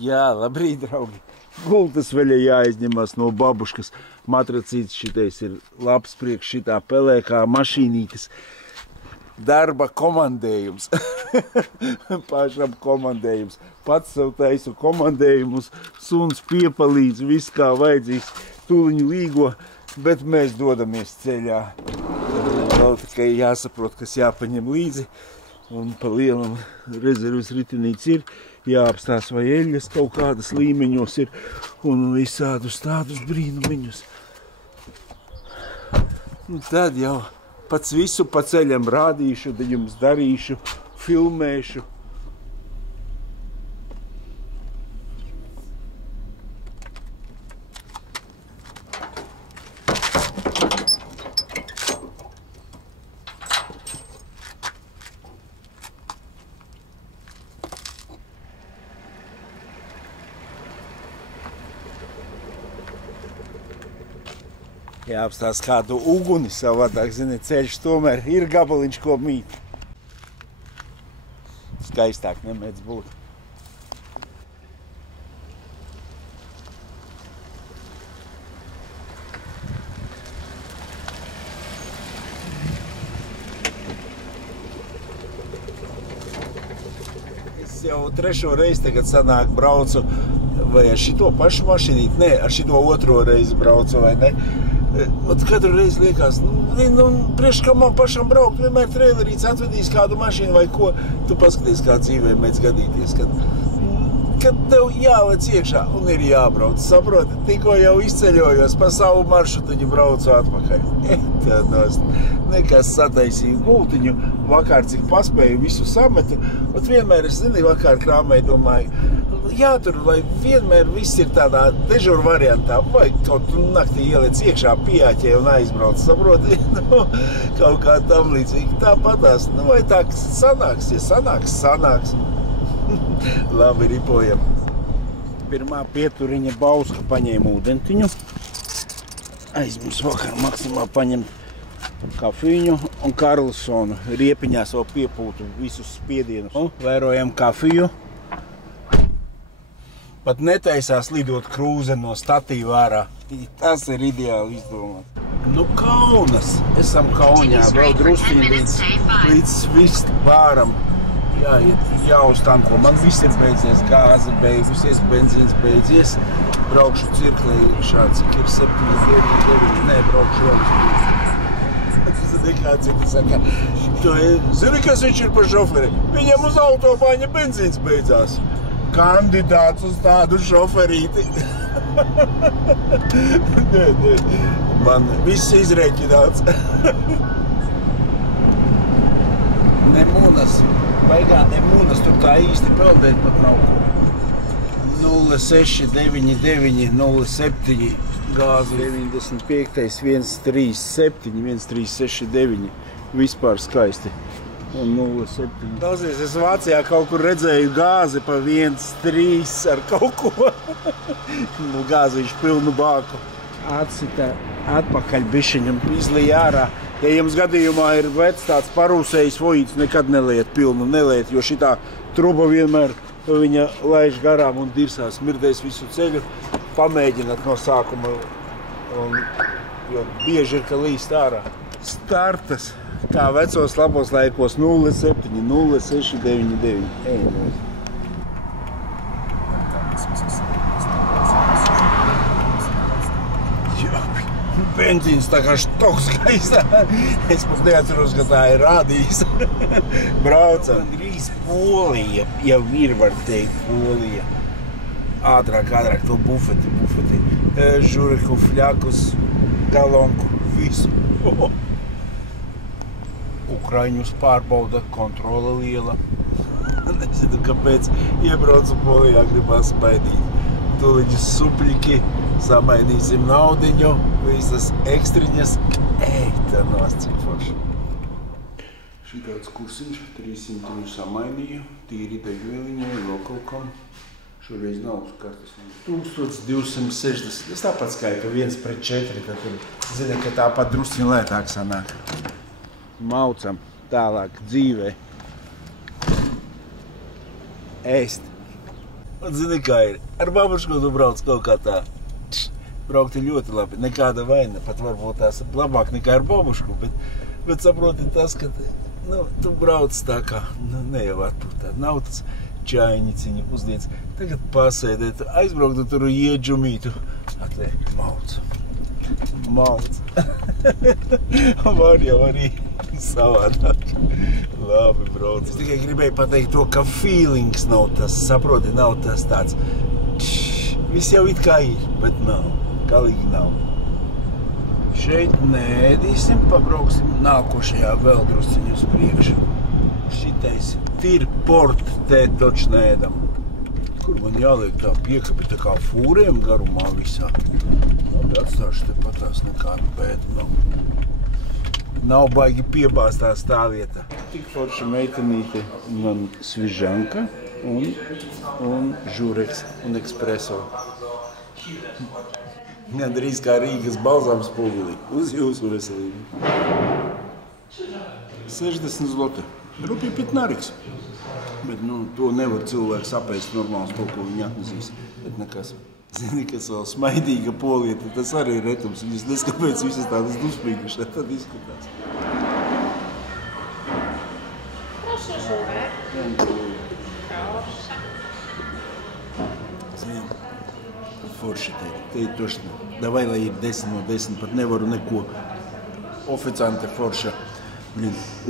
Jā, labrīt, draugi. Gultas vēl jāizņemas no babuškas. Matracīts šitais ir labs priekš šitā pelēkā mašīnītes. Darba komandējums. Pašam komandējums. Pats sev taisu komandējumus. Suns piepalīdz, viss kā vajadzīgs. Tūliņu līgo, bet mēs dodamies ceļā. Vēl tikai jāsaprot, kas jāpaņem līdzi. Un pa lielam rezervas ritinīts ir. Jāapstās vai eļas kaut kādas līmeņos ir. Un visādus tādus brīnumiņus. Nu tad jau pats visu pa ceļam rādīšu, tad jums darīšu, filmēšu. Jāapstās kādu uguni savādāk, ziniet, ceļš tomēr ir gabaliņš, ko mīt. Skaistāk nemēdz būt. Es jau trešo reizi tagad sanāk braucu, vai ar šito pašu mašinīt? Nē, ar šito otro reizi braucu, vai ne? Katru reizi liekas, priekš, ka man pašam braukt, vienmēr trailerīts atvedīs kādu mašīnu vai ko. Tu paskaties, kā dzīvē mēdz gadīties, kad tev jālec iekšā un ir jābrauc. Saproti, tikko jau izceļojos pa savu maršrutiņu braucu atpakaļ. Nekas sataisīju gultiņu, vakar cik paspēju visu sametu, un vienmēr es zini, vakar krāmēju, domāju, jātur, lai vienmēr viss ir tādā dežura variantā, vai kaut naktī ieliec iekšā pieāķē un aizbrauc, saproti, kaut kā tam līdzīgi. Tāpatās, vai tā sanāks, ja sanāks. Labi, ripojam. Pirmā pieturiņa Bauska paņēma ūdentiņu. Aizmirst vakar maksimā paņemt kafīņu un Karlsonu. Riepiņās vēl piepūtu visus spiedienus. Vērojam kafiju. Pat netaisās lidot krūze no statīva ārā. Tas ir ideāli izdomāt. Nu, Kaunas. Esam Kaunjā. Vēl drusciņi līdz Svist bāram. Jāuztanko. Man viss ir beidzies. Gāze beigusies, benzīns beidzies. Braukšu cirklē šāds, cik ir 7, 9. Nē, braukšu vēl uz nekā cita saka. Zini, kas viņš ir par šoferi? Viņam uz autobāņa benzīns beidzās. Kandidāts uz tādu šoferīti. Nē. Man viss izrēķināts. Nemūnas. Baigā nemūnas. Tur tā īsti peldēt pat nav ko. 0699 07 gāzi 95. 137 1369. Vispār skaisti. Un 0,7. Klausies, es Vācijā kaut kur redzēju gāzi pa 1,3 ar kaut ko. Gāziņš pilnu bāku. Atsita atpakaļ bišķiņam, izlīja ārā. Ja jums gadījumā ir vecs tāds parūsējis vojīts, nekad neliet pilnu, neliet, jo šitā truba vienmēr viņa laiž garām un dirsās, mirdēs visu ceļu. Pamēģināt no sākuma, jo bieži ir, ka līst ārā. Startas. Kā vecos labos laikos 07, 0699. Benzīns tā kā štoks skaistā. Es pat neatceros, ka tā ir rādījis. Braucam. Gandrīz Polija, jau ir, var teikt, Polija. Ātrāk to bufeti. Žuriku, fļakus, galonku, visu. Ukraiņus pārbauda, kontrola liela. Nezinu, kāpēc iebraucu Polijā, gribās baidīt. Tūliņas supļiki, samainīsim naudiņu, visas ekstriņas. Tā nost cik forši. Šī tāds kursiņš, 300 samainīju, tīri degvieliņai, vēl kaut kam. Šoreiz nav uz kartes. 1260. Es tāpat skaitu 1:4, tad zinu, ka tāpat drusciņ lētāk sanāk. Maucam tālāk dzīvē. Ēst. Un zini, kā ir. Ar babušku tu brauc kaut kā tā. Braukt ir ļoti labi. Nekāda vaina. Pat varbūt tās labāk nekā ar babušku. Bet saproti tas, ka tu brauc tā kā, ne jau atpūtāt. Nav tas čainiciņu uzliec. Tagad pasēdēt, aizbraukt tur iedžumītu. Atē, mauc. Var jau arī savādāk. Labi brauc. Es tikai gribēju pateikt to, ka feelings nav tas, saproti, nav tas tāds. Viss jau it kā ir, bet nav. Galīgi nav. Šeit neēdīsim, pabrauksim nākošajā vēl drusciņu uz priekšu. Šitais Tirport te toč neēdam. Kur man jāliek tā piekapi tā kā fūriem garumā visā. Labi, atstāšu te patās nekādu bēdu nav. Nav baigi piebāstās tā vieta. Tik forša meitenīte man svižanka un žureks un ekspreso. Gandrīz kā Rīgas balzāms puguli. Uz jūsu veselību. 60 zloti. Rupi pitnariks. Bet, to nevar cilvēks apēst normāls to, ko viņi atnesīs. Bet nekas. Zini, kas vēl smaidīga polieta, tas arī ir retums. Viņas neskapēc visas tādas dusmīgušas, tad izskatās. Proszę, żurek. Proszę. Zini, forši te ir tošana. Davai, lai ir 10 no 10, pat nevaru neko. Oficiante forša.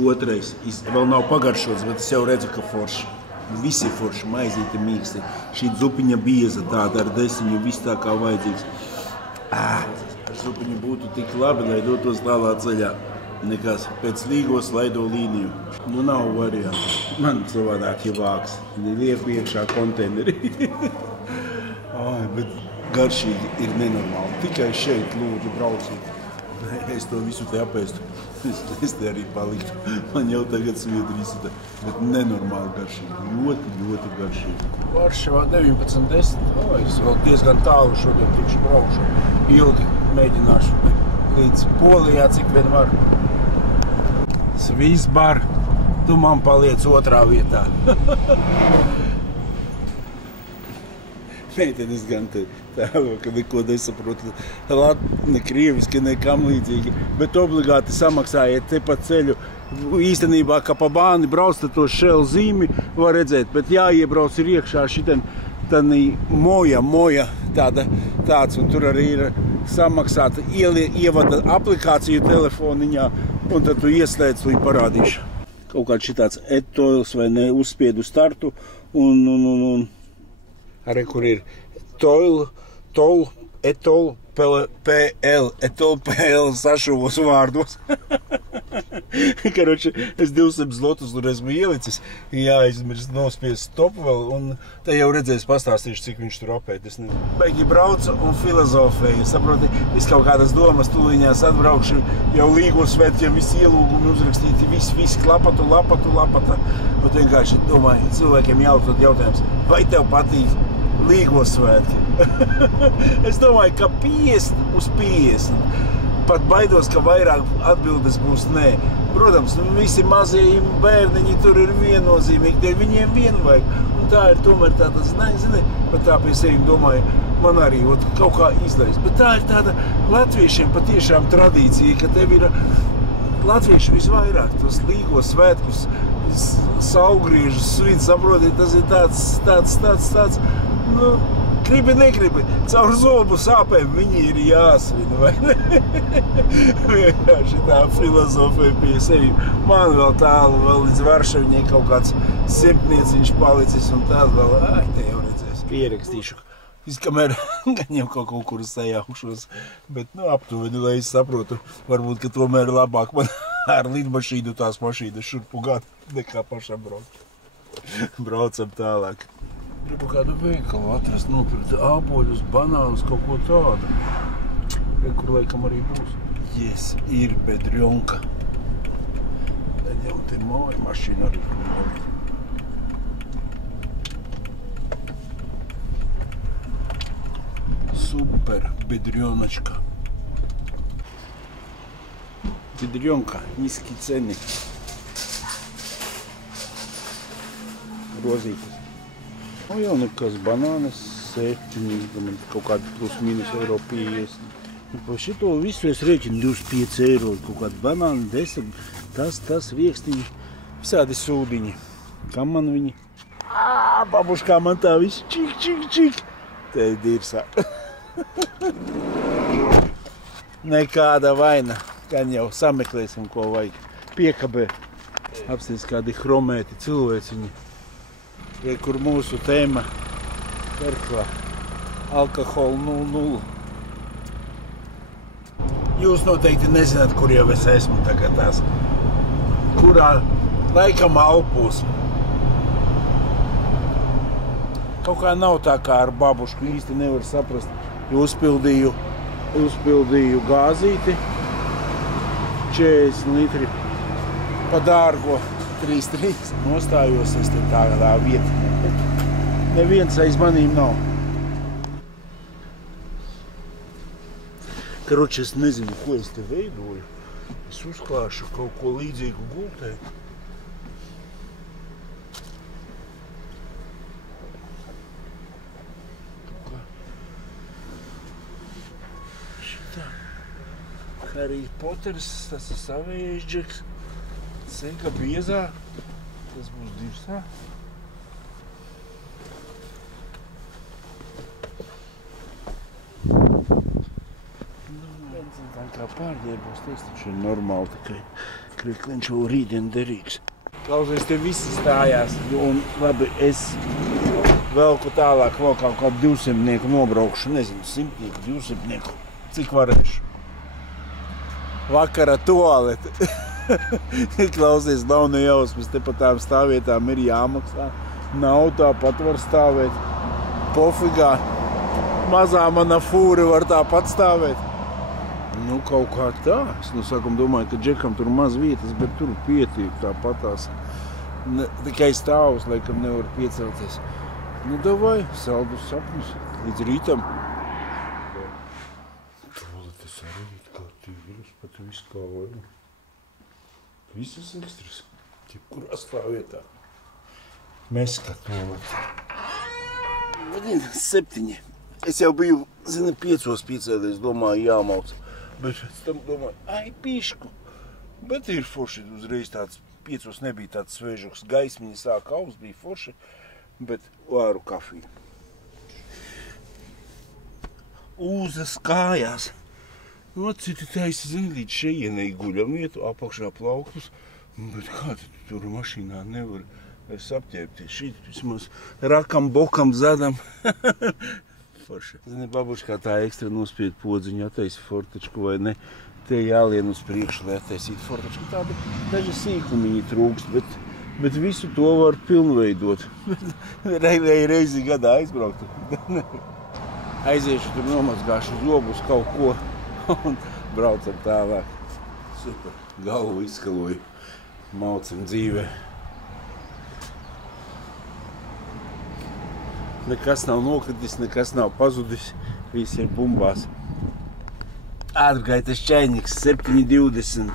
Otrais, vēl nav pagaršots, bet es jau redzu, ka forši. Visi forši, maizīti mīksti. Šī zupiņa bieza tāda ar desiņu, viss tā kā vajadzīgs. Zupiņa būtu tik labi, lai dotos tālā ceļā. Nekas, pēc līgos laido līniju. Nav variantu. Man savādāk ir vāks. Lieku iekšā konteineri. Bet garšīgi ir nenormāli. Tikai šeit lūdzu brauciet. Es to visu te apēstu. Es te arī paliktu. Man jau tagad sviedrīs, bet nenormāli garšīgi. Ļoti, ļoti garšīgi. Varšavā 19:10. Es vēl diezgan tālu šodien tikšu braukšu. Ilgi mēģināšu līdz Polijā, cik vien var. Svīsbar, tu man paliec otrā vietā. Meitenes gan tēlo, ka neko nesaprotu. Ne krieviski, nekam līdzīgi. Bet obligāti samaksājiet te pa ceļu. Īstenībā, ka pa bāni brauc, tad to šel zīmi var redzēt. Bet jāiebrauc ir iekšā šitien moja tāds. Un tur arī ir samaksāta. Ievada aplikāciju telefoniņā. Un tad tu ieslēdz, tu parādīšu. Kaut kāds šitāds etoils vai ne, uzspiedu startu. Un arī, kur ir etol PL sašuvos vārdos. Karoči, es 200 zlotus tur esmu ielicis, jāizmirst nospiest stopu vēl, un te jau redzēs pastāstīšu, cik viņš tur apēt. Es beigi braucu un filozofēju, saproti, es kaut kādas domas tūliņās atbraukšu, jau līgos svētkiem visi ielūgumi uzrakstīti, visi lapata. Bet vienkārši domāju, cilvēkiem jautot jautājums, vai tev patīk līgos svētki? Es domāju, ka 50 uz 50. Pat baidos, ka vairāk atbildes būs nē. Protams, visi mazie bērniņi tur ir viennozīmīgi, dēļ viņiem vienu vajag. Un tā ir tomēr tāda, zini, bet tā pie sevi domāju, man arī kaut kā izdarīs. Bet tā ir tāda latviešiem patiešām tradīcija, ka tev ir latvieši visvairāk tos līgos svētkus, saugriežus, svīt, saproti, tas ir tāds, gribi, negribi, caur zobu sāpēm viņi ir jāsvin, vai ne? Vienkārši tā filozofija pie sevi. Man vēl tālu, vēl līdz Varšaviņai kaut kāds septnieciņš palicis un tād vēl, te jau redzēs. Pierakstīšu, kamēr gan jau kaut kur sajaušos, bet aptuveni, lai es saprotu, varbūt, ka tomēr labāk man ar lidmašīnu tās mašīnas šurpu gadu nekā pašam braukt. Braucam tālāk. Gribu kādu veikalu atrast, nopirkt āboļus, banānus, kaut ko tādu. Kur laikam arī būs. Yes, ir bedrjonka. Tad jau te māja mašīna arī. Super, bedrjonačka. Bedrjonka, niski ceni. Rozītes. Nu jau nekas, banānas 7, man kaut kādi plus mīnus eiro 50. Pa šito visu es rēķinu 25 eiro, kaut kādi banāni, 10, tas riekstiņi, visādi sūdiņi. Kam man viņi? Babuškā man tā viss čik. Te ir dirsā. Nekāda vaina. Gan jau sameklēsim, ko vajag. Piekabē. Apsties kādi chromēti cilvēciņi. Re, kur mūsu tēma Perklā. Alkoholu 0,0. Jūs noteikti nezināt, kur jau es esmu tagad tās. Kurā laikam Alpos. Kaut kā nav tā kā ar babušku, īsti nevar saprast. Uzpildīju gāzīti, 40 litri pa dārgo, 3,3. Nostājos es te tādā vietā. Neviens aiz manīm nav. Karoči, es nezinu, ko es te veidoju. Es uzklāšu kaut ko līdzīgu gultē. Harry Potters, tas ir savējais džeks. Sega biezā. Tas būs dirsā. Tā kā pārģērbos, tas taču ir normāli, tikai kriekliņš jau rītdien derīgs. Klausies, te visi stājās, un labi, es velku tālāk vēl kaut kādu 200 nobraukšu, nezinu, 100, 200, cik varēšu. Vakara toalete. Klausies, nav nejausmas, te pa tām stāvvietām ir jāmaksā. Nav, tāpat var stāvēt. Pofigā. Mazā mana fūra var tāpat stāvēt. Nu, kaut kā tā. Es no sākuma domāju, ka džekam tur maz vietas, bet tur pietiek tāpatās. Tikai stāvus, laikam nevar piecelties. Nu, davai, saldus sapņus līdz rītam. Toaletes arī kā tīrus, pat viss kā vajag. Visas ekstras. Kurā stāvvietā. Meska toalete. 7. Es jau biju, zini, 5 piecēlies, domāju, jāmauc. Bet pēc tam domāju, pišku. Bet ir forši uzreiz tāds, 5 nebija tāds svežoks. Gaismiņa sāka augst, bija forši, bet vāru kafiju. Uzas kājās. No citi taisa, zini, līdz šeienei guļam vietu, apakšā plauktus. Bet kā tur mašīnā nevar apķēpties? Šīt vismaz rakam, bokam, zadam. Forši. Zini, babuškā tā ekstra nospied podziņu, attaisi fortečku vai ne. Te jālien uz priekšu, lai attaisītu fortečku. Tāda daži sīkumiņi trūkst, bet visu to var pilnveidot. Reizi gadā aizbrauktu. Aiziešu tur nomazgāšu zobus kaut ko un braucam tālāk. Super. Galvu izskaloju. Maucam dzīvē. Nekas nav nokritis, nekas nav pazudis. Viss ir bumbās. Ātrgaitas čainiks 7:20.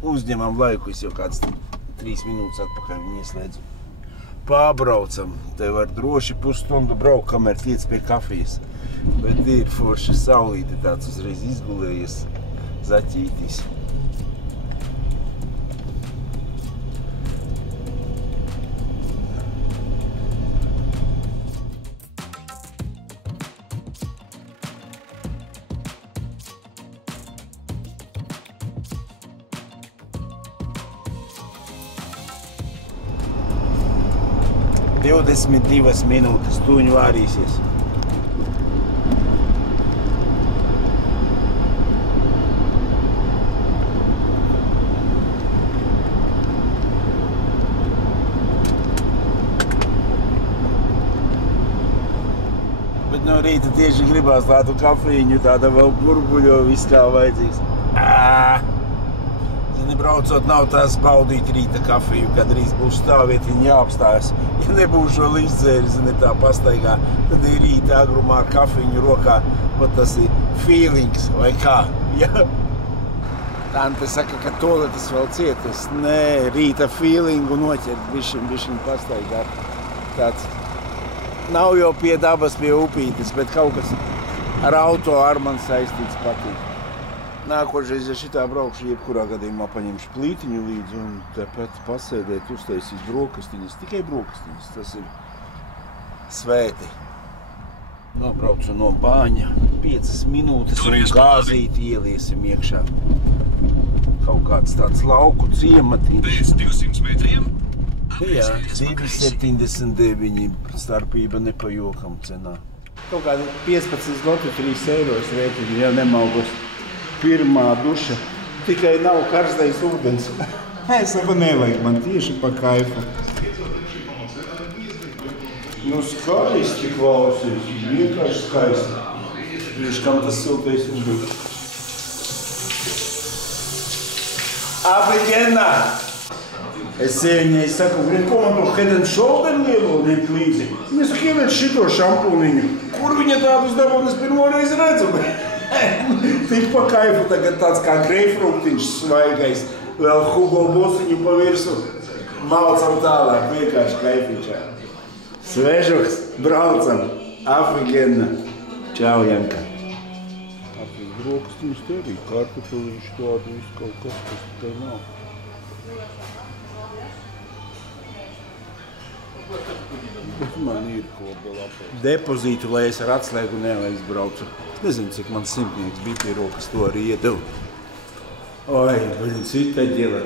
Uzņemam laiku, es jau kāds 3 minūtes atpakaļ viņu ieslēdzu. Pārbraucam. Te var droši pusstundu braukt, kamēr tiec pie kafijas. Bet ir forši saulīte tāds uzreiz izgulējies zaķītīs. Divdesmit 2 minūtes, tuņu vārīsies. Bet no rīta tieši gribās tādu kafīņu, tāda vēl burbuļo, viss kā vajadzīgs. Zini, braucot nav tās baudīt rīta kafiju, kad drīz būs stāvvietiņi jāapstājas. Ja nebūs šo līdzdzēri, zini, tā pastaigā, tad ir rīta agrumā ar kafīņu rokā, pat tas ir feelings, vai kā? Ja? Tante saka, ka toaletes vēl cietas. Nē, rīta feelingu noķert, bišķiņ pastaigā. Tāds nav jau pie dabas, pie upītes, bet kaut kas ar auto ar man saistīts patīk. Nākošais, ja šitā braukšu, jebkurā gadījumā paņemšu plītiņu līdzi un tāpat pasēdēt, uztaisīt brokastiņas. Tikai brokastiņas, tas ir svēti. Nobraucu no Bāņa 5 minūtes un gāzīti ieliesim iekšā. Kaut kāds tāds lauku ciematiņš. Pēc 200 metriem? Jā, 2,79 starpība nepajokam cenā. Kaut kādi 15 zloti, 3 eiros rēķini, ja nemaugos. Pirmā duša, tikai nav karstais ūdens. Es saku, nevajag man tieši pa kaifu. Nu, skaisti klausies, vienkārši skaisti. Priekš kam tas siltais ūdens. Apliģenā! Es viņai saku, ko man to Head & Shoulder lielo liek līdzi? Viņa saka, ieliec šito šampūniņu. Kur viņa tādus dabūn, es pirmo reizi redzu. Tik pa kaifu tagad tāds kā greifruktiņš svaigais. Vēl Hugo Bosiņu pa virsu. Malcam tālāk, vienkārši kaifiņšā. Svežuks, braucam. Afigenna. Čau, Janka. Brokastiņas te arī, kartupeļiņš tādu, visu kaut kas, kas te nav. Bet man ir ko vēl apēc. Depozītu, lai es ar atslēgu neaizbraucu. Es nezinu, cik man simtnieks bija pie rokas, to arī iedevu. Oi, cita ģela.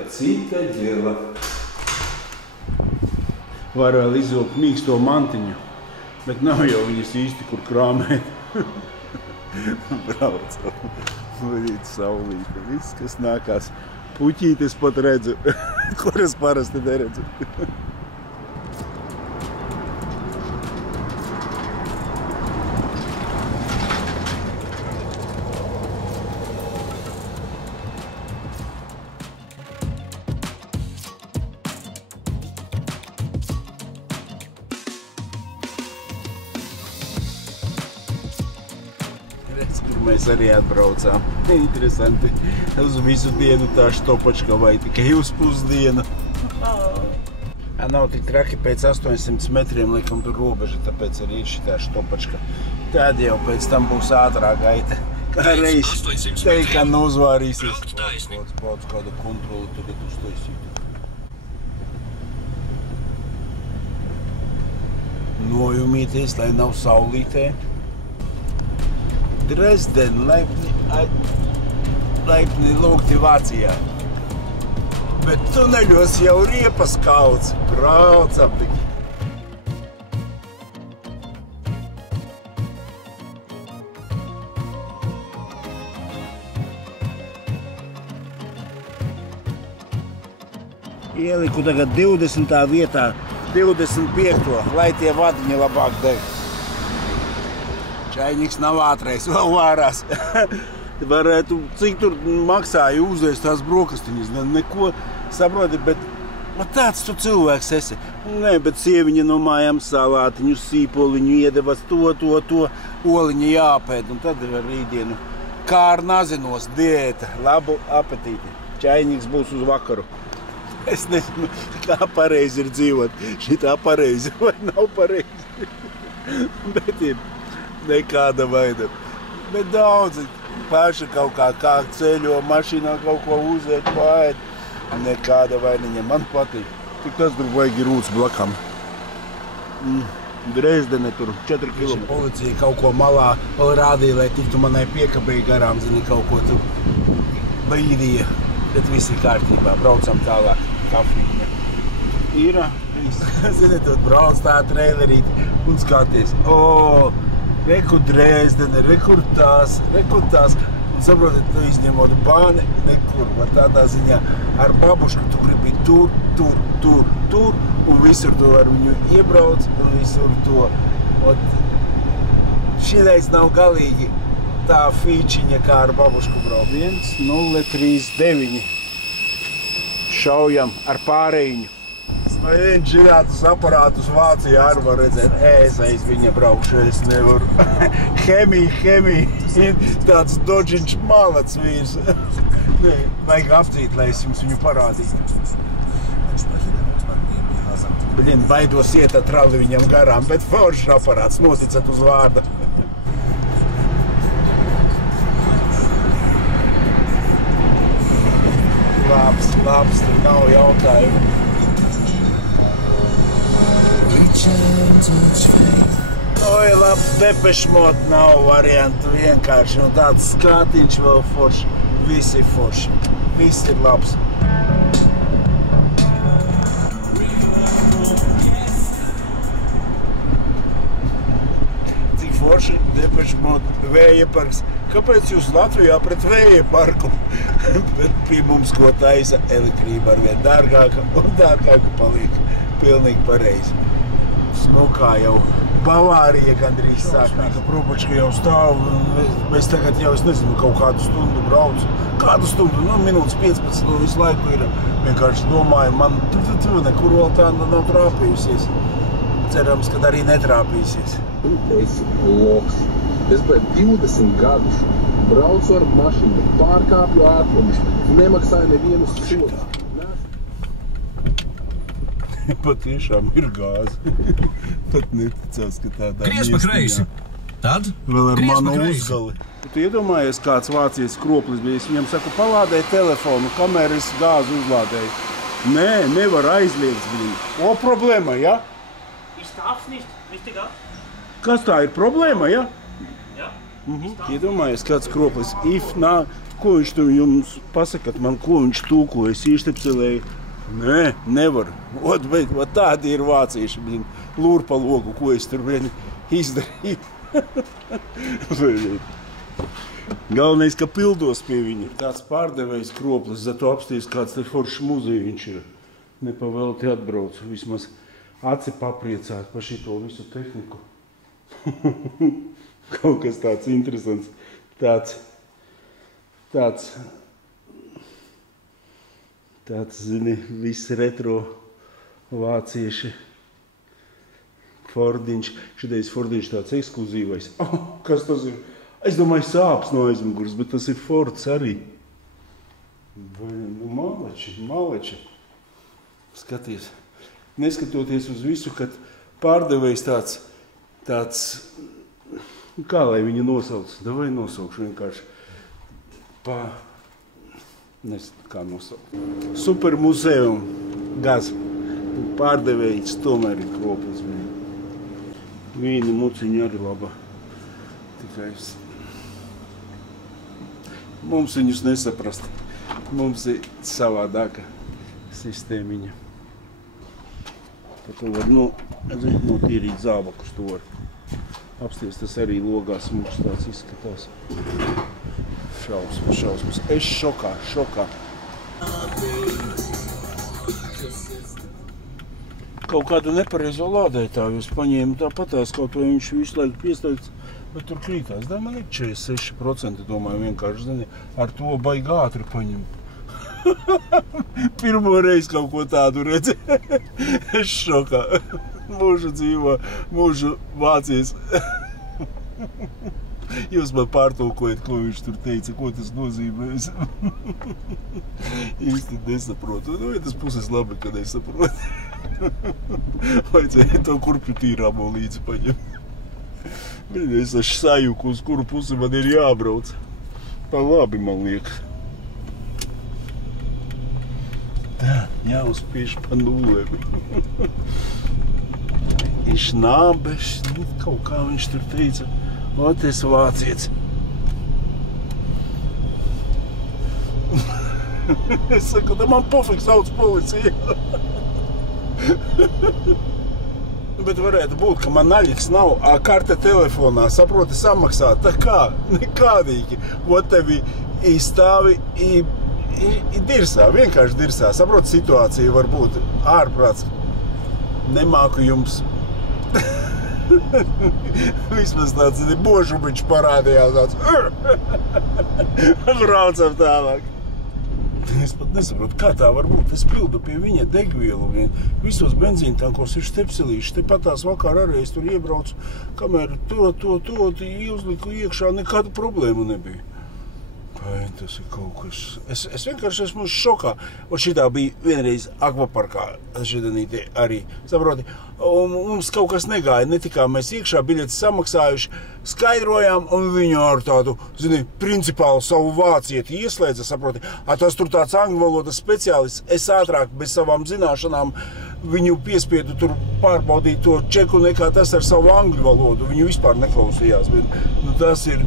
Var vēl izvilkt mīksto mantiņu, bet nav jau viņas īsti kur krāmēt. Braucam, līdz saulīte, viss, kas nākās. Puķītes pat redzu, kuras parasti neredzu. Kur mēs arī atbraucām. Interesanti. Uz visu dienu tā štopačka vai tikai uz pusdienu. Nav tik traki pēc 800 metriem, laikam tur robeža, tāpēc arī ir šitā štopačka. Tad jau pēc tam būs ātrā gaita. Kā reiz teikt, ka uzvārīsies. Pēc kāda kontrola tagad uztaisīt. Nojumīties, lai nav saulītē. Dresden, laipni lūgti Vācijā. Bet tuneļos jau riepas kauts. Braucam tik. Ieliku tagad 20. vietā, 25. lai tie vadiņi labāk deg. Čainiks nav ātrais, vēl vārās. Varētu, cik tur maksāja uzēst tās brokastiņas, neko saproti, bet tāds tu cilvēks esi. Nē, bet sieviņa no mājām salātiņu, sīpoliņu iedevas to, oliņa jāpēd, un tad ar rītdienu. Kā ar nazinos, diēta, labu apetīti. Čainiks būs uz vakaru. Es nezinu, kā pareizi ir dzīvot. Šitā pareizi vai nav pareizi. Bet ir. Nekāda vaina. Bet daudzi paši kaut kā ceļo, mašīnā kaut ko uzēt, paēd. Nekāda vainiņa. Man patīk. Tik tas tur vajag ir rūts blakam. Dresdene tur 4 km. Policija kaut ko malā vēl rādīja, lai tiktu manai piekabēji garām, zini, kaut ko tu baidīja. Bet viss ir kārtībā. Braucam tālāk. Kafīņa. Ir, zini, tu brauc tā trailerīt un skaties. Reku Dresdene, rekur tās. Un saprotiet, tu izņemot Bāni, nekur. Var tādā ziņā ar babušku tu gribi tur, un visur tu ar viņu iebrauc, un visur to. Šitais nav galīgi tā fīčiņa, kā ar babušku brauc. 1,039. Šaujam ar pārējiņu. Vai inžinātus aparātus Vācijā arī var redzēt. Es aiz viņa braukšu, es nevaru. Hemija. Tāds dodžiņš malac vīrs. Vajag apcīt, lai es jums viņu parādītu. Blin, baidos iet ar trali viņam garām, bet foršs aparāts, noticat uz vārda. Labs, tur nav jautājumu. Oi, labs, Depeche Mode nav variantu vienkārši, un tāds skātiņš vēl forši. Visi forši, viss ir labs. Cik forši Depeche Mode vēja parks. Kāpēc jūs Latvijā pret vēja parku? Bet pie mums ko taisa elektrība arvien dārgāka un dārgāka paliek. Pilnīgi pareizi. Nu kā jau Bavārija gandrīz sākās. Propačka jau stāv, mēs tagad jau, es nezinu, kaut kādu stundu braucu. Kādu stundu, nu minūtes 15, nu visu laiku ir. Vienkārši domāju, man tu nekur vēl tā nav trāpījusies. Cerams, kad arī netrāpīsies. Es loks. Es pēc 20 gadus braucu ar mašīnu, pārkāpju ātrumus, nemaksāju nevienu sodu. Patiešām ir gāze. Pat neticās, ka tādā Gries pa kreisi. Tad vēl ar gries pa manu kreisi. uzgali. Tu iedomājies, kāds vācijas kroplis bija. Es viņam saku, palādēju telefonu, kamēr es gāzi uzlādēju. Nē, nevar aizliegt viņu. O, problēma, ja? Ich darf's nicht, richtiger? Kas tā ir problēma, ja? Ja. Iedomājies, kāds kroplis. Ko viņš tu jums pasakat man, ko viņš tūko? Es īštepcelēju. Nē, nevar. Ot tādi ir vācieši. Lūr pa logu, ko es tur vien izdarīju. Galvenais, ka pildos pie viņa. Tāds pārdevējs kroplis, zato apstīs kāds te foršs muzeju viņš ir. Nepavēlti atbrauc, vismaz aci papriecāt par šito visu tehniku. Kaut kas tāds interesants. Tāds, zini, viss retro vācieši. Fordiņš. Šitais Fordiņš tāds ekskluzīvais. Kas tas ir? Es domāju, sāps no aizmugurs, bet tas ir Fords arī. Nu, maleči. Skaties. Neskatoties uz visu, kad pārdevējs tāds, kā lai viņu nosauc? Davai nosaukšu vienkārši. Kā nosaukt. Super muzeum gaz. Pārdevējs tomēr ir kroplis. Vīna muciņa arī laba. Tikai mums viņus nesaprast. Mums ir savādāka sistēmiņa. Tad tu var notīrīt zābakus. To var apsties, tas arī logā smuks tāds izskatās. Šausmas. Es šokā. Kaut kādu nepareizo lādētāju es paņēmu tāpatās, kaut vai viņš visu laiku pieslēgts, bet tur krītās. Man ir 46%, domāju, vienkārši, zini, ar to baigi ātri paņem. Pirmo reizi kaut ko tādu redzi. Es šokā. Mūžu Vācijas. Jūs man pārtulkojat, ko viņš tur teica, ko tas nozīmē. Es īsti nesaprotu. Nu, ja tas puses labi, ka nesaprotu. Vajadzēja to kurpju tīrāmo līdzi paņemt. Es esmu sajūku, uz kuru pusi man ir jābrauc. Pa labi, man liekas. Tā, jāuzspiež pa nulēm. Viņš nābeš, kaut kā viņš tur teica. Ot, es vācietis. Es saku, man pofiks sauc policija. Bet varētu būt, ka man naļiks nav karte telefonā, saproti, samaksāt. Tā kā, nekādīgi. Ot tevi izstāvi dirsā, vienkārši dirsā. Saproti, situācija var būt ārprāts. Nemāku jums. Vismaz tāds božumiņš parādījās tāds. Braucam tālāk. Es pat nesaprotu, kā tā var būt. Es pildu pie viņa degvielu. Visos benzīntankos ir štepselīši. Tepatās vakar arī es tur iebraucu, kamēr to uzliku iekšā, nekāda problēma nebija. Ai, tas ir kaut kas. Es vienkārši esmu šokā. Un šitā bija vienreiz akvaparkā, šitanīte arī, saproti. Un mums kaut kas negāja, netikām mēs iekšā, biļetes samaksājuši, skaidrojām, un viņu ar tādu, zini, principālu savu vācieti ieslēdza, saproti. Tas tur tāds angļu valodas speciālists, es ātrāk bez savām zināšanām viņu piespiedu tur pārbaudīt to čeku nekā tas ar savu angļu valodu. Viņu vispār neklausījās, bet tas ir...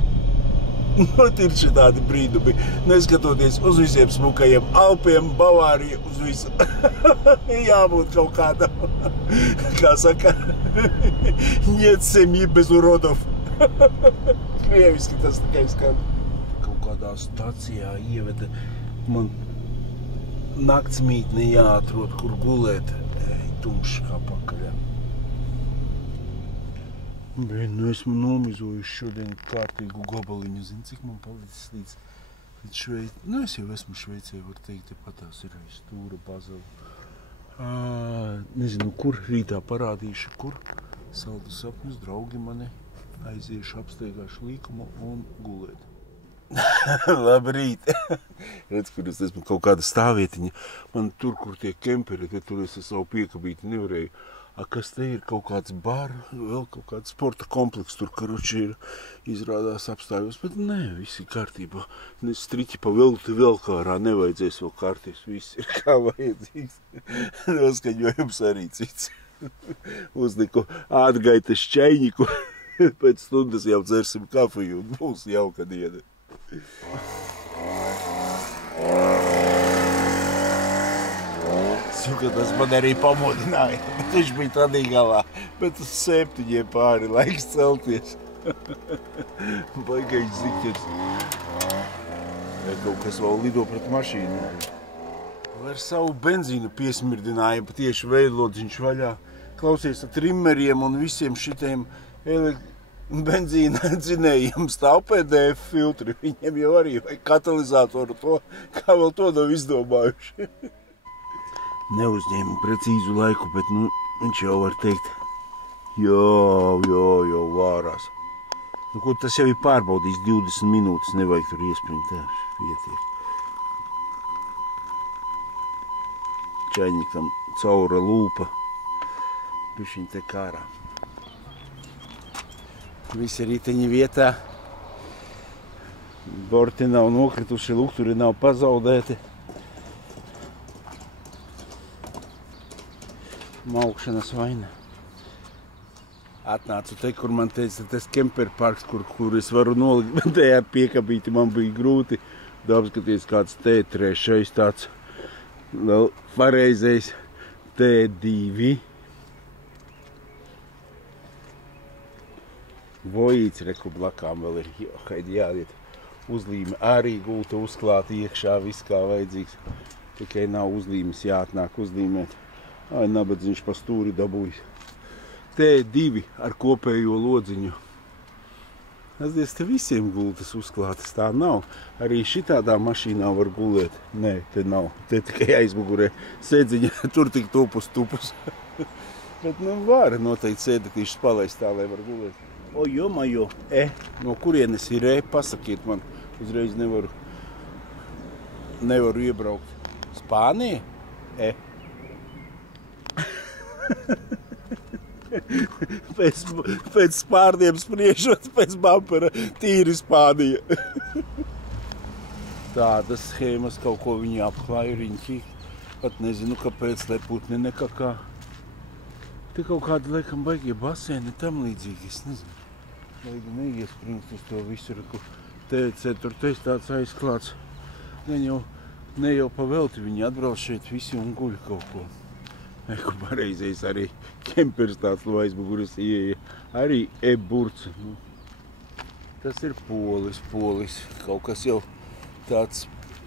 ir šitādi brīdumi, neskatoties uz visiem smukajiem Alpiem, Bavāriju, uz visu. Jābūt kaut kādam, kā saka, niet semji bez urodov. Krieviski tas tikai skan. Kaut kādā stacijā ieveda man naktsmītni jāatrod, kur gulēt. Tumšs kā pakaļā. Bet, esmu nomizojuši šodien kārtīgu gabaliņu. Zini, cik man palicis līdz Šveicē. Es jau esmu Šveicē, var teikt, patās ir stūra bazela. Nezinu, kur rītā parādīšu, kur. Saldu sapņus, draugi mani aiziešu, apsteigāšu līkumu un gulēt. Labrīt! Redz, kur es esmu kaut kāda stāvietiņa. Man tur, kur tie kemperi, tur es savu piekabīti nevarēju. Kas te ir kaut kāds bar, vēl kaut kāds sporta kompleks, tur, karoči ir izrādās apstājos, bet nē, viss ir kārtībā. Striķi pa velti vēl kārā, nevajadzēs vēl kārties, viss ir kā vajadzīgs. Noskaņojums arī cits. Uzliku atgaitas čaiņiku, pēc stundas jau dzersim kafiju un būs jauka diena. Tas man arī pamodināja, bet viņš bija tādā galā, bet uz 7 pāri laiks celties. Baigais ziķers. Kaut kas vēl lido pret mašīnu. Ar savu benzīnu piesmirdināja, tieši veidlodziņš vaļā. Klausies ar trimmeriem un visiem šitiem benzīna dzinējiem stāv PDF filtri. Viņiem jau arī vajag katalizatoru to, kā vēl to nav izdomājuši. Neuzņēmu precīzu laiku, bet viņš jau var teikt, jau vārās. Ko tas jau ir pārbaudījis 20 minūtes, nevajag tur iespringt, pietiek. Čaiņikam caura lūpa, bišķiņ te kārā. Visi riteņi vietā, borti nav nokrituši, lukturi nav pazaudēti. Maukšanas vaina. Atnācu te, kur man teica, tas kemperparks, kur es varu nolikt, bet tajā piekabīti man bija grūti. Apskaties, kāds T3 tāds vēl pareizais T2. Vojīts reku blakām vēl ir, jāiet. Uzlīme arī gulta uzklāta iekšā, viss kā vajadzīgs. Tikai nav uzlīmes, jāatnāk uzlīmēt. Ai, nabadzīņš pa stūri dabūjis. T2 ar kopējo lodziņu. Aizdies, te visiem gultas uzklātas, tā nav. Arī šitādā mašīnā var gulēt. Nē, te nav. Te tikai aizmugurē sēdziņa, tur tik tupus. Bet, var noteikti sēdetīšas palaist tā, lai var gulēt. Majo, no kurienes ir pasakiet man. Uzreiz nevaru iebraukt. Spānija? Pēc spārniem spriežot, pēc bampera tīri Spānija. Tādas schēmas kaut ko viņi apklāja riņķī. Pat nezinu, kāpēc, lai putni nekakā. Te kaut kādi, laikam, baigie basēni tam līdzīgi, es nezinu. Laigi neiespringst uz to visu, T4 tāds aizklāts. Ne jau pa velti viņi atbrauc šeit visi un guļ kaut ko. Neko pareizais arī kempers tāds aizmuguras ieeja. Arī burts. Tas ir polis. Kaut kas jau tāds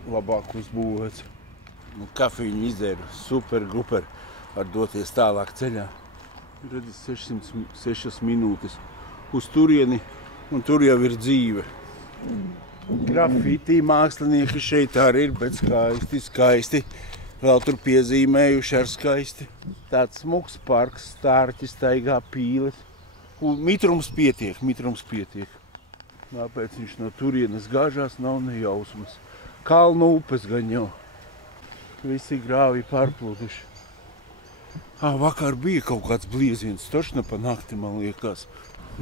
labāk uzbūvēts. Kafiju izdzēru, super gruper, var doties tālāk ceļā. Redz 606 minūtes uz turieni, un tur jau ir dzīve. Grafitī mākslinieki šeit arī ir, bet skaisti. Vēl tur piezīmējuši ar skaisti. Tāds smuks parks, stārķi, staigā pīles. Un mitrums pietiek. Kāpēc viņš no turienes gāžās, nav nejausmas. Kalnu upes gan jau. Visi grāvi pārplūduši. Vakar bija kaut kāds blieziens, tošna pa nakti, man liekas.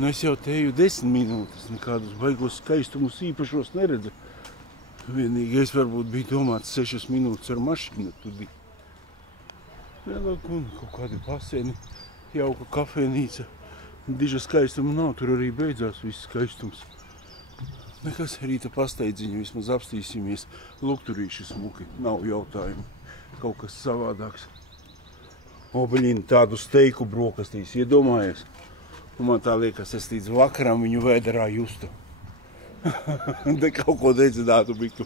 Es jau te eju 10 minūtes, nekādus baigos skaistumus īpašos neredzu. Vienīgais varbūt bija domāts 6 minūtes ar mašīnu tudi. Un kaut kādi pasieni, jauka kafēnīca. Diža skaistuma nav, tur arī beidzās viss skaistums. Nekas, rīta pasteidziņu vismaz apstīsimies. Lukturīši smuki, nav jautājumu. Kaut kas savādāks. Obeļini tādu steiku brokastīs, iedomājies. Un man tā liekas, es līdz vakaram viņu vēderā justu. Te kaut ko dedzinātu bitu.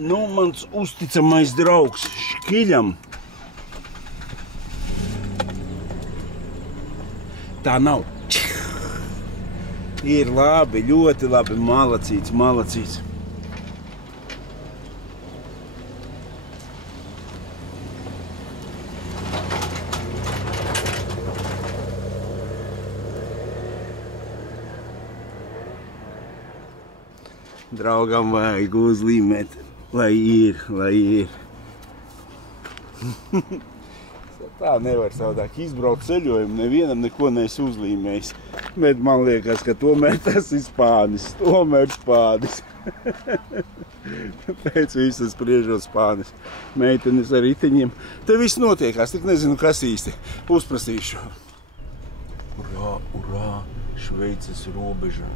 Mans uzticamais draugs Škiļam. Tā nav. Ir labi, ļoti labi, malacīts, malacīts. Draugam vajag uzlīmēt, lai ir. Tā nevar savādāk izbraukt ceļojumu, nevienam neko neesi uzlīmējis. Bet man liekas, ka tomēr tas ir Spānis, Pēc visas spriežot Spānis. Meitenes ar riteņiem. Te viss notiekās, tik nezinu, kas īsti. Uzprasīšu. Urā, Šveices robeža.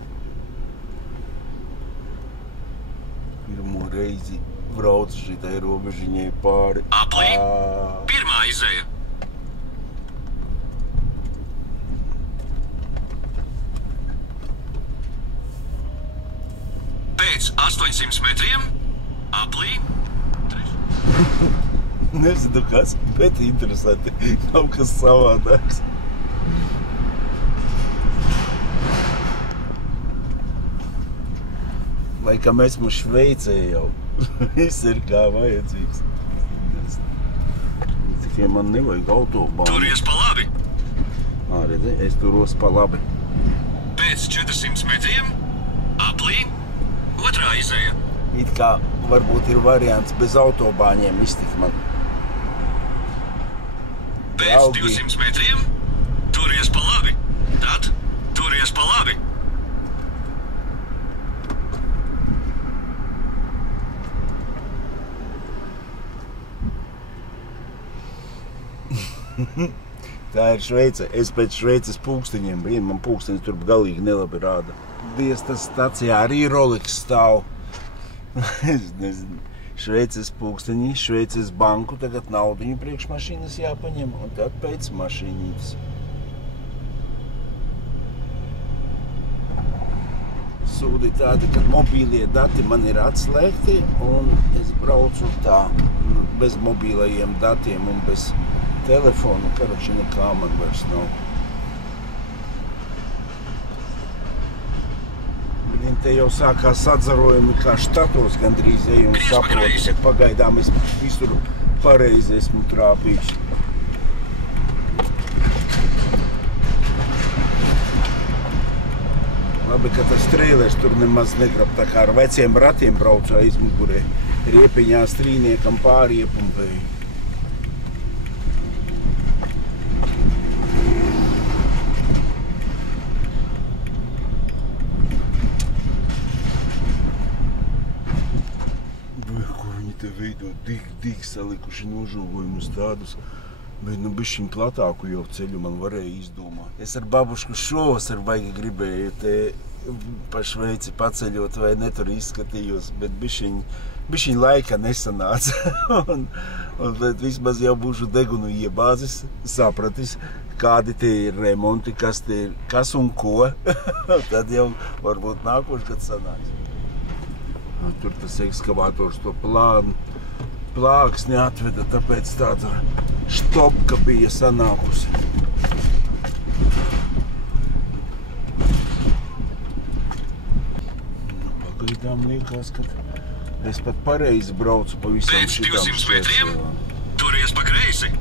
Pirmo reizi braucu šitai robežiņai pāri. Aplī, pirmā izeja. Pēc 800 metriem, aplī, Nezinu kas, bet interesanti. Kaut kas savādāks. Laikam esmu Šveicē jau. Viss ir kā vajadzīgs. Tikai man nevajag autobānu. Turies pa labi. Redzi, es turos pa labi. Pēc 400 metriem, aplī, otrā izeja. It kā varbūt ir variants bez autobāņiem iztikt man. Pēc 200 metriem, turies pa labi. Tad turies pa labi. Tā ir Šveice. Es pēc Šveices pulksteņiem biju, man pulksteņi tur galīgi nelabi rāda. Dieztas stacijā arī Rolex stāv. Es nezinu. Šveices pulksteņi, Šveices banku, tagad naudiņu priekš mašīnas jāpaņem, un tad pēc mašīnītes. Sūdi tādi, ka mobīlie dati man ir atslēgti, un es braucu tā, bez mobīlajiem datiem un bez telefonu, karoči nekā man vairs nav. Te jau sākās atzarojumi kā štatos gandrīz eju un saprotu, ka pagaidām es visur pareizi esmu trāpījis. Labi, ka tas treilers tur nemaz negrab, tā kā ar veciem ratiem braucu aizmugurē. Riepiņā strīniekam pāriepumpēju. Dīgi salikuši nožogojumus tādus, bet bišķiņ platāku jau ceļu man varēja izdomāt. Es ar babušku šovasar baigi gribēju te pa Šveici paceļot vai ne tur izskatījos, bet bišķiņ laika nesanāca. Bet vismaz jau būšu degunu iebāzis, sapratis, kādi te ir remonti, kas te ir, kas un ko. Tad jau varbūt nākošgad sanāks. Tur tas ekskavators to plāksni atveda, tāpēc tāda štopka bija sanākusi. Pagaidām liekas, ka es pat pareizi braucu pa visam šitām šķērsēm. Pēc 200 metriem, turies pa kreisi.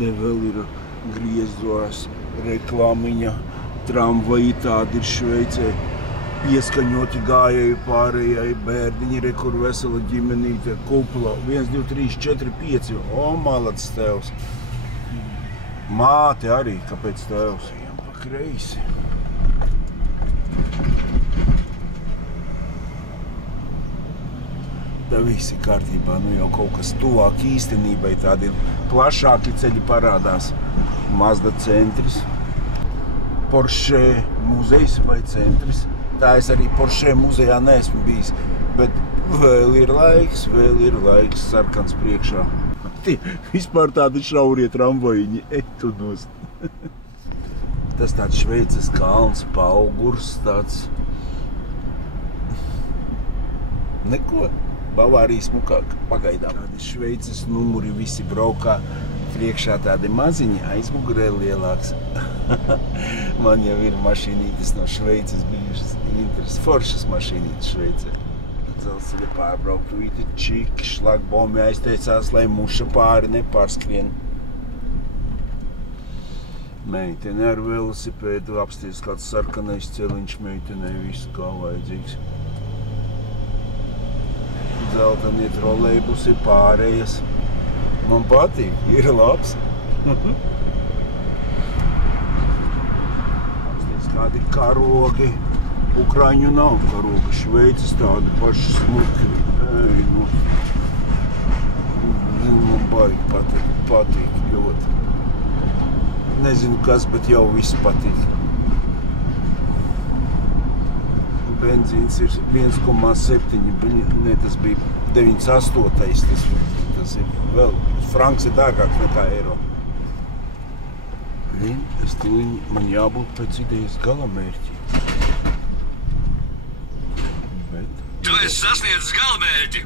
Te vēl ir griezos reklāmiņa, tramvaji tādi ir Šveicē. Pieskaņoti gājēji pārējai, bērniņi, re, kur vesela ģimenīte, kupla, 1, 2, 3, 4, 5, o, malacis tēvs. Māte arī, kāpēc tēvs? Ejam pa kreisi. Tā viss ir kārtībā, nu jau kaut kas tuvāk īstenībai, tādi plašāki ceļi parādās. Mazda centrs, Porsche muzejs vai centrs. Tā es arī Porsche muzejā neesmu bijis, bet vēl ir laiks sarkans priekšā. Vispār tādi šaurie tramvajiņi, tu nost. Tas tāds Šveices kalns, paugurs tāds. Neko, Bavārija smukāk, pagaidām. Tādi Šveices numuri visi braukā, priekšā tādi maziņi, aizmugurē lielāks. Man jau ir mašīnītes no Šveices bijušas, foršas mašīnītes Šveicē. Dzelzceļa pārbrauktuīti, čiki, šlagbomi aizteicās, lai muša pāri nepārskrien. Meitene ar velosipēdu apsties kāds sarkanais celiņš meitenei, visu kā vajadzīgs. Dzeltenie trolejbusi pārējas. Man patīk, ir labs. Apsties kādi karogi. Ukraiņu nav karoga, Šveices tādi paši smuki. Ei, nu. Man baigi patīk ļoti. Nezinu kas, bet jau viss patīk. Benzīns ir 1,7, ne, tas bija 98, tas ir vēl, franks ir dārgāk nekā eiro. Man jābūt pēc idejas galamērķi. Tu esi sasniedzis galamērķi!